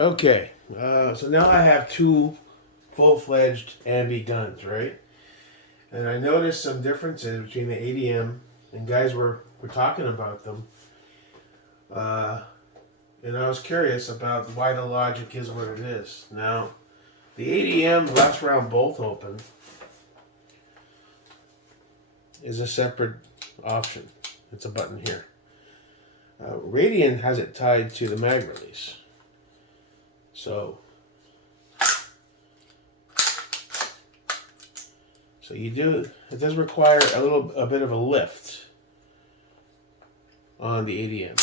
Okay, so now I have two full-fledged Ambi guns, right? And I noticed some differences between the ADM, and guys were talking about them. Uh, and I was curious about why the logic is what it is. Now, the ADM last round bolt open is a separate option. It's a button here. RADIAN has it tied to the mag release. So it does require a bit of a lift on the ADM.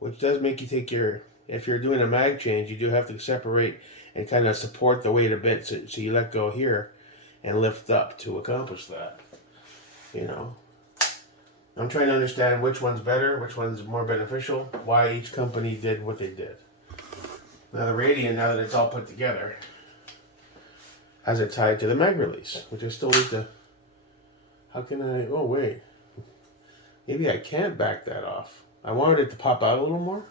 Which does make you take if you're doing a mag change, you do have to separate and kind of support the weight a bit, so you let go here and lift up to accomplish that. You know, I'm trying to understand which one's better, which one's more beneficial, why each company did what they did. Now the RADIAN, now that it's all put together, has it tied to the mag release, which I still need to... How can I... Oh, wait. Maybe I can't back that off. I wanted it to pop out a little more.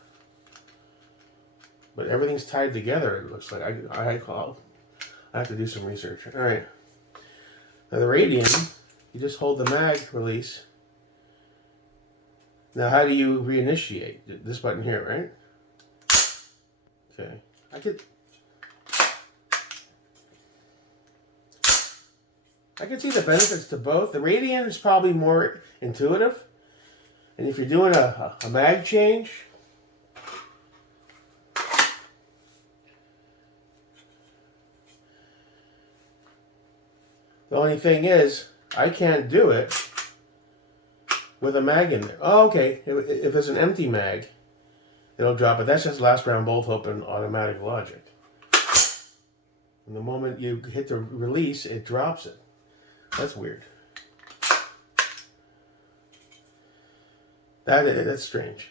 But everything's tied together, it looks like. I have to do some research. All right. Now the RADIAN, you just hold the mag release. Now how do you reinitiate? This button here, right? Okay. I could see the benefits to both. The RADIAN is probably more intuitive. And if you're doing a mag change, the only thing is, I can't do it with a mag in there. Oh, okay. If it's an empty mag, it'll drop it. That's just last round bolt open automatic logic. And the moment you hit the release, it drops it. That's weird. That's strange.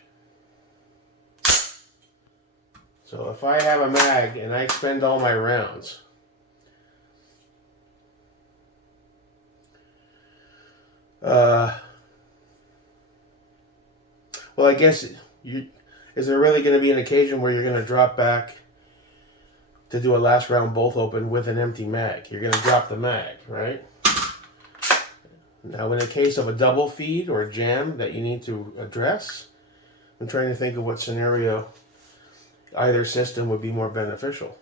So if I have a mag and I expend all my rounds, well, I guess is there really going to be an occasion where you're going to drop back to do a last round bolt open with an empty mag? You're going to drop the mag, right? Now, in the case of a double feed or a jam that you need to address, I'm trying to think of what scenario either system would be more beneficial.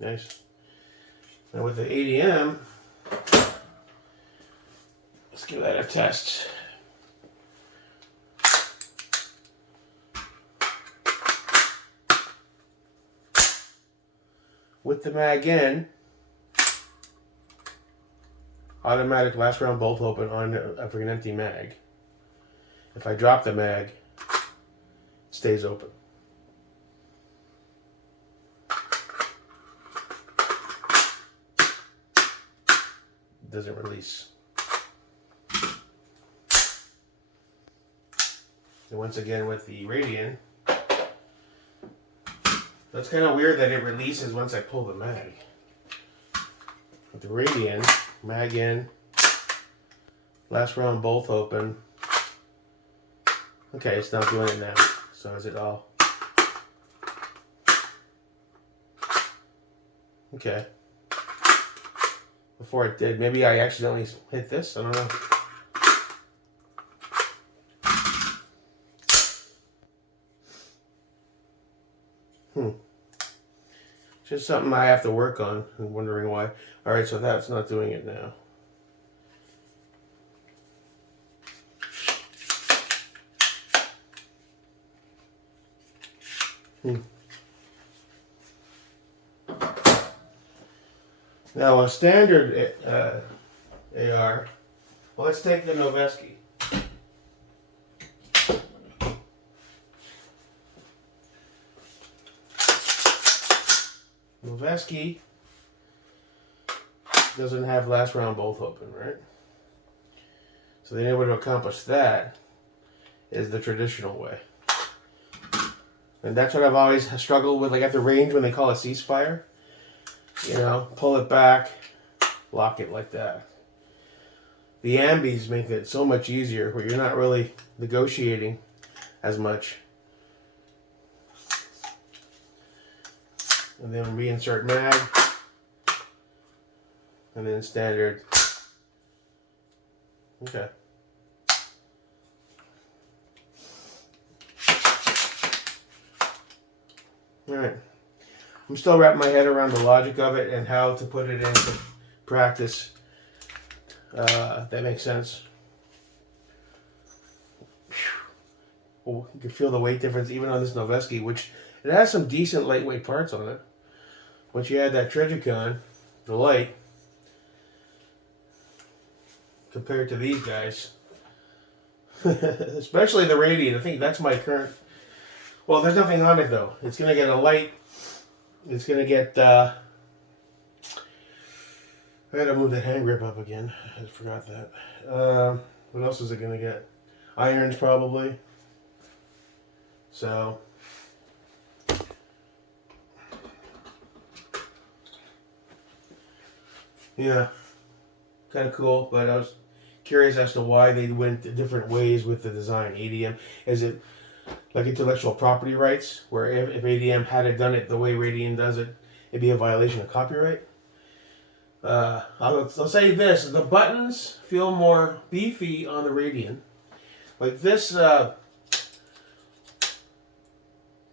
Nice. Now with the ADM, let's give that a test. With the mag in, automatic last round bolt open on for an empty mag. If I drop the mag, it stays open. It doesn't release. And once again with the RADIAN, that's kind of weird that it releases once I pull the mag. With the RADIAN, mag in, last round bolt open. Okay, it's not doing it now. So is it all? Okay. Before it did, maybe I accidentally hit this. I don't know. Just something I have to work on. I'm wondering why. All right, so that's not doing it now. Now a standard AR. Well, let's take the Noveski. Noveski doesn't have last round bolt open, right? So the only way to accomplish that is the traditional way. And that's what I've always struggled with, like at the range when they call a ceasefire. You know, pull it back, lock it like that. The Ambis make it so much easier where you're not really negotiating as much. And then reinsert mag. And then standard. Okay. Alright. I'm still wrapping my head around the logic of it and how to put it into practice. If that makes sense. Oh, you can feel the weight difference even on this Noveski, which it has some decent lightweight parts on it. Once you add that Trigicon, the light, compared to these guys, especially the Radian, I think that's my current. Well, there's nothing on it though. It's gonna get a light. It's gonna get. I gotta move that hand grip up again. I forgot that. What else is it gonna get? Irons probably. So. Yeah, kind of cool, but I was curious as to why they went different ways with the design. ADM, is it like intellectual property rights, where if ADM had done it the way Radian does it, it'd be a violation of copyright? I'll say this, the buttons feel more beefy on the Radian. Like this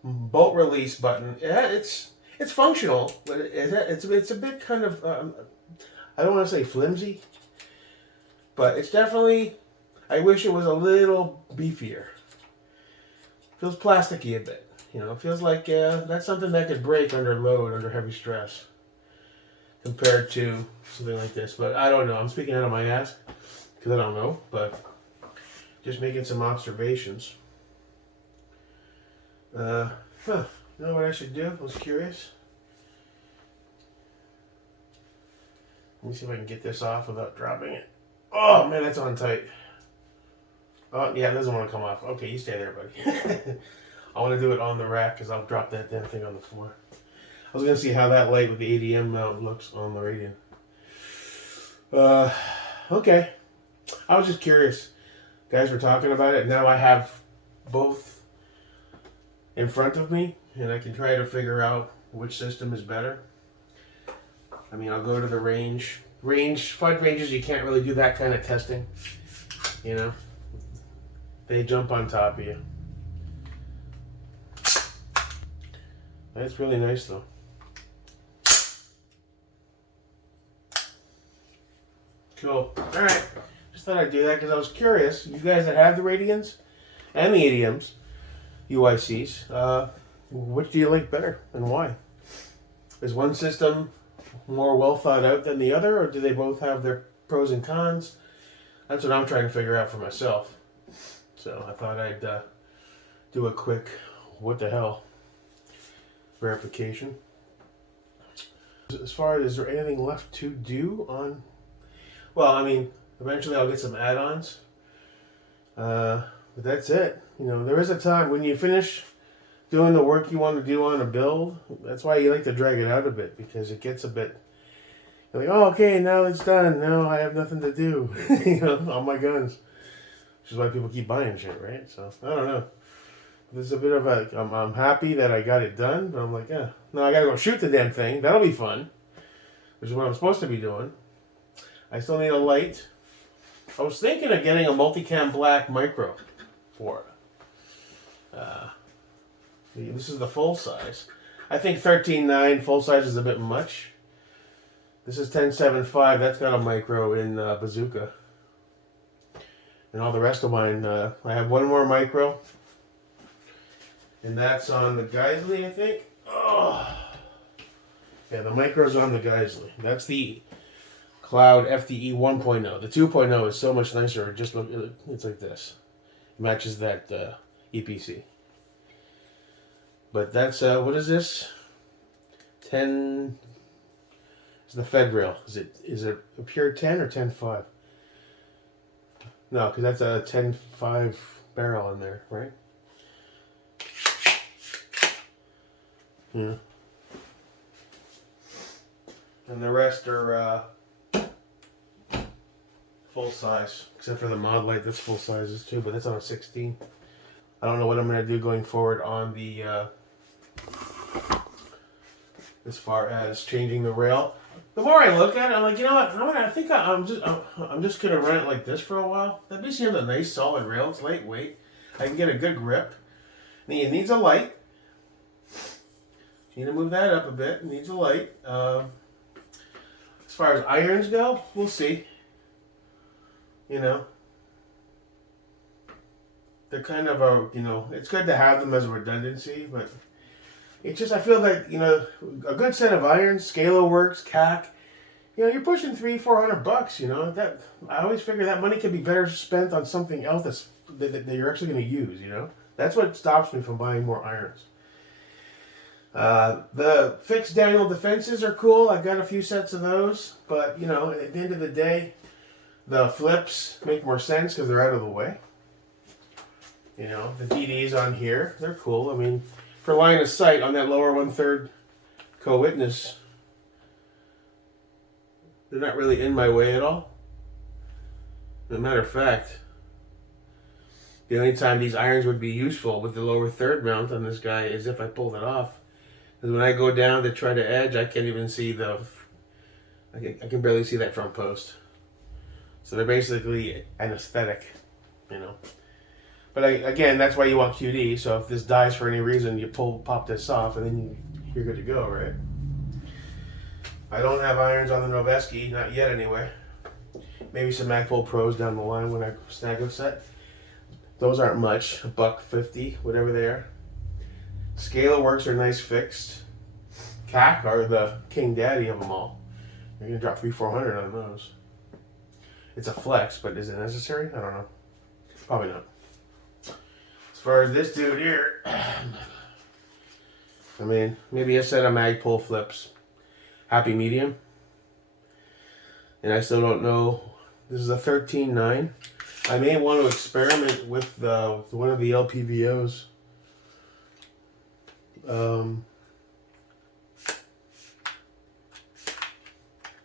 bolt release button, it's functional, but it's a bit kind of, I don't want to say flimsy, but it's definitely, I wish it was a little beefier. Feels plasticky a bit. You know, it feels like that's something that could break under load, under heavy stress, compared to something like this. But I don't know. I'm speaking out of my ass because I don't know, but just making some observations. You know what I should do? I was curious. Let me see if I can get this off without dropping it. Oh, man, that's on tight. Oh, yeah, it doesn't want to come off. Okay, you stay there, buddy. I want to do it on the rack because I'll drop that damn thing on the floor. I was going to see how that light with the ADM mount looks on the Radian. Okay. I was just curious. Guys were talking about it. Now I have both in front of me, and I can try to figure out which system is better. I mean, I'll go to the range. FUD ranges, you can't really do that kind of testing. You know? They jump on top of you. That's really nice, though. Cool. Alright. Just thought I'd do that because I was curious. You guys that have the Radians and the ADMs, UICs, which do you like better and why? Is one system more well thought out than the other, or do they both have their pros and cons? That's what I'm trying to figure out for myself. So I thought I'd do a quick what the hell verification. As far as, is there anything left to do on? Well, I mean, eventually I'll get some add-ons. But that's it. You know, there is a time when you finish doing the work you want to do on a build. That's why you like to drag it out a bit, because it gets a bit, you're like, oh, okay, now it's done. Now I have nothing to do, you know, on my guns. Which is why people keep buying shit, right? So, I don't know. There's a bit of a, I'm happy that I got it done, but I'm like, yeah, no, I gotta go shoot the damn thing. That'll be fun. Which is what I'm supposed to be doing. I still need a light. I was thinking of getting a multicam black micro for it. This is the full size. I think 13.9 full size is a bit much. This is 10.7.5. That's got a micro in Bazooka. And all the rest of mine, I have one more micro. And that's on the Geisley, I think. Oh. Yeah, the micro's on the Geisley. That's the Cloud FDE 1.0. The 2.0 is so much nicer. Just look, it's like this. It matches that EPC. But that's, what is this? 10, is the Fed rail. Is it a pure 10 or 10.5? No, because that's a 10.5 barrel in there, right? Yeah. And the rest are full size, except for the mod light. That's full sizes too, but that's on a 16. I don't know what I'm gonna do going forward on the as far as changing the rail. The more I look at it, I'm like, you know what? I'm just gonna run it like this for a while. That makes you have a nice solid rail. It's lightweight. I can get a good grip. It needs a light. You need to move that up a bit. It needs a light. As far as irons go, we'll see. You know, they're kind of it's good to have them as a redundancy, but it's just, I feel that, a good set of irons, Scalo works, CAC, you're pushing $300-400, that, I always figure that money could be better spent on something else that you're actually going to use, That's what stops me from buying more irons. The fixed Daniel defenses are cool. I got a few sets of those, but, at the end of the day, the flips make more sense because they're out of the way. The DDs on here, they're cool. I mean, for line of sight on that lower 1/3 co-witness, they're not really in my way at all. As a matter of fact, the only time these irons would be useful with the lower third mount on this guy is if I pulled it off. Because when I go down to try to edge, I can't even see I can barely see that front post. So they're basically an aesthetic, But again, that's why you want QD. So if this dies for any reason, you pop this off, and then you're good to go, right? I don't have irons on the Noveski, not yet anyway. Maybe some Magpul Pros down the line when I snag a set. Those aren't much, $1.50, whatever they are. Scalo works are nice fixed. CAC are the king daddy of them all. You're gonna drop $300-400 on those. It's a flex, but is it necessary? I don't know. Probably not. As far as this dude here, I mean, maybe a set of Magpul flips. Happy medium. And I still don't know. This is a 13.9. I may want to experiment with one of the LPVOs. I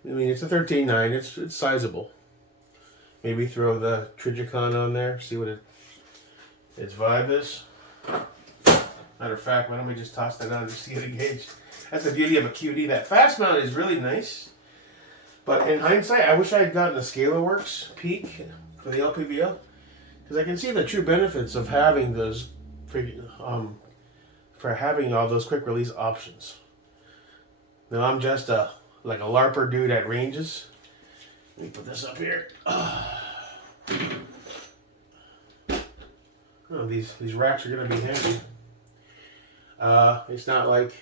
mean, it's a 13.9. It's sizable. Maybe throw the Trigicon on there. See what its vibe is. Matter of fact, why don't we just toss that on just to get a gauge? That's the beauty of a QD. That fast mount is really nice. But in hindsight, I wish I had gotten a ScalaWorks Peak for the LPVO. Because I can see the true benefits of having those, for having all those quick release options. Now I'm just like a LARPer dude at ranges. Let me put this up here. Oh, these racks are gonna be handy. It's not like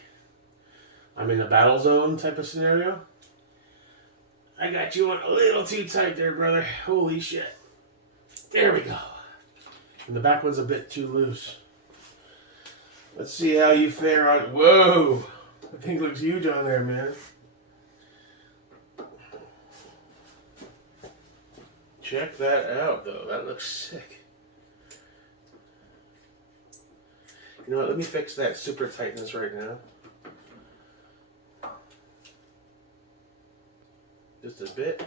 I'm in a battle zone type of scenario. I got you on a little too tight there, brother. Holy shit. There we go. And the back one's a bit too loose. Let's see how you fare on. Whoa! That thing looks huge on there, man. Check that out, though. That looks sick. You know what? Let me fix that super tightness right now. Just a bit.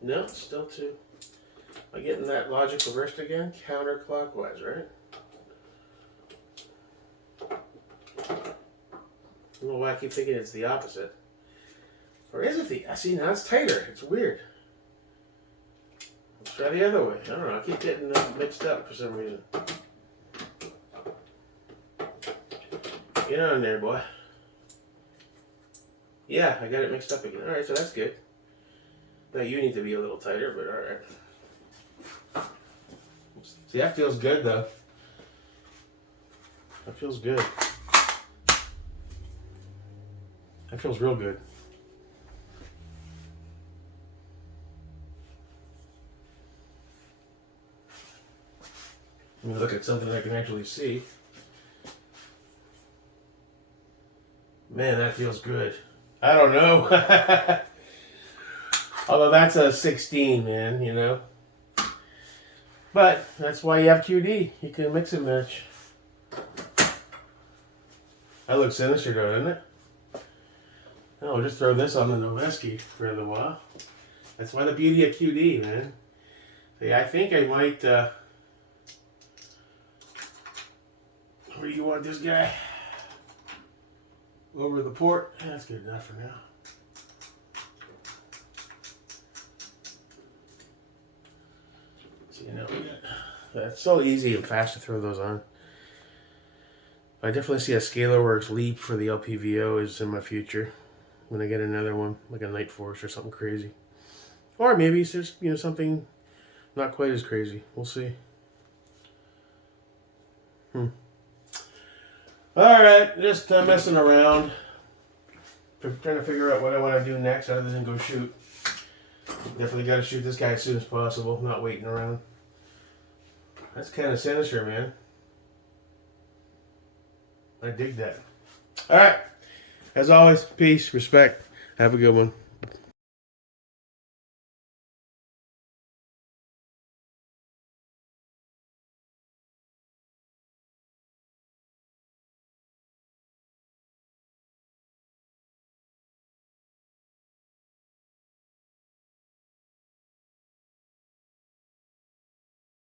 No, still too. Am I getting that logic reversed again? Counterclockwise, right? I don't know why I keep thinking it's the opposite. Or is it the... I see, now it's tighter. It's weird. Let's try the other way. I don't know. I keep getting mixed up for some reason. Get on there, boy. Yeah, I got it mixed up again. Alright, so that's good. Now you need to be a little tighter, but alright. See, that feels good, though. That feels good. That feels real good. Let me look at something I can actually see. Man, that feels good. I don't know. Although that's a 16, man, you know. But that's why you have QD. You can mix and match. That looks sinister though, doesn't it? Oh, I'll just throw this on the Noveski for a little while. That's why the beauty of QD, man. See, I think I might, where do you want this guy? Over the port? That's good enough for now. So, you know, it's so easy and fast to throw those on. I definitely see a ScalarWorks Leap for the LPVO is in my future. When I get another one, like a Night Force or something crazy. Or maybe it's just, you know, something not quite as crazy. We'll see. Alright, just messing around. Trying to figure out what I want to do next other than go shoot. Definitely got to shoot this guy as soon as possible, not waiting around. That's kind of sinister, man. I dig that. Alright. As always, peace, respect. Have a good one.